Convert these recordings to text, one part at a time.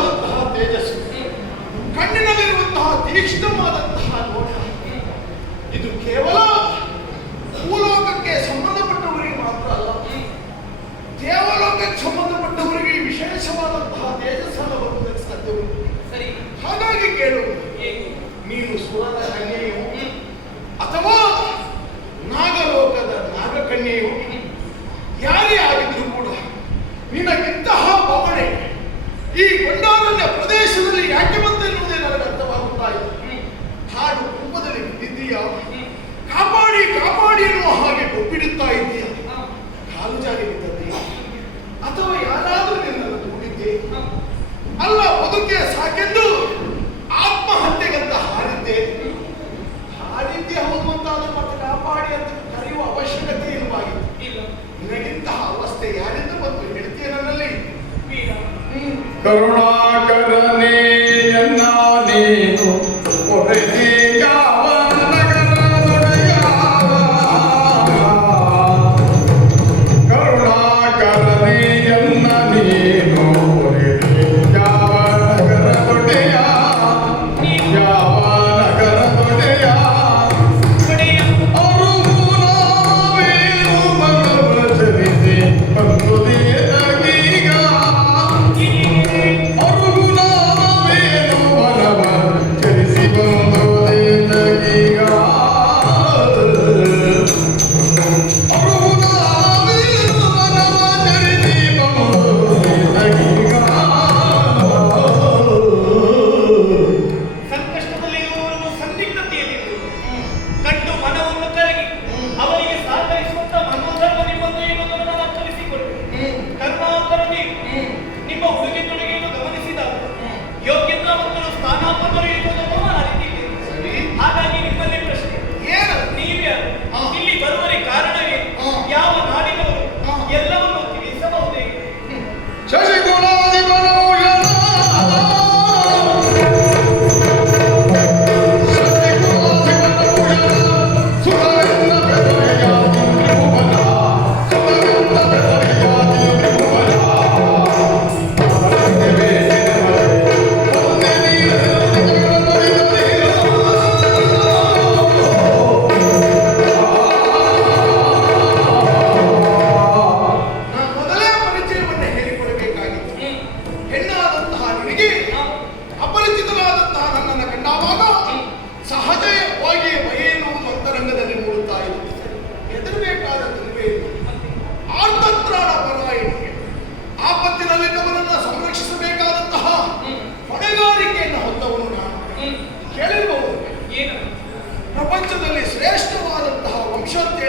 ಅಪಾರವಾದಂತಹ ತೇಜಸ್ಸು ಕಣ್ಣಿನಲ್ಲಿರುವಂತಹ ತೀಕ್ಷ್ಣವಾದಂತಹ ನೋಟ ಇದು ಕೇವಲ ಭೂಲೋಕಕ್ಕೆ ಸಂಬಂಧಪಟ್ಟವರಿಗೆ ಮಾತ್ರ ಅಲ್ಲ ದೇವಲೋಕಕ್ಕೆ ಸಂಬಂಧಪಟ್ಟವರಿಗೆ ವಿಶೇಷವಾದಂತಹ ತೇಜಸ್ಸನ್ನು ಬರುವುದಕ್ಕೆ ಸಾಧ್ಯವಿಲ್ಲ ಹಾಗಾಗಿ ಕೇಳು ನೀನು ಸುರ Karuna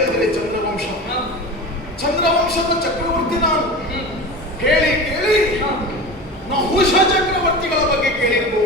ಇದ್ದೀನಿ ಚಂದ್ರವಂಶ. ಚಂದ್ರವಂಶದ ಚಕ್ರವರ್ತಿ ನಾನು. ಕೇಳಿ ಕೇಳಿ. ನಾವು ಚಕ್ರವರ್ತಿಗಳ ಬಗ್ಗೆ ಕೇಳಿದ್ದು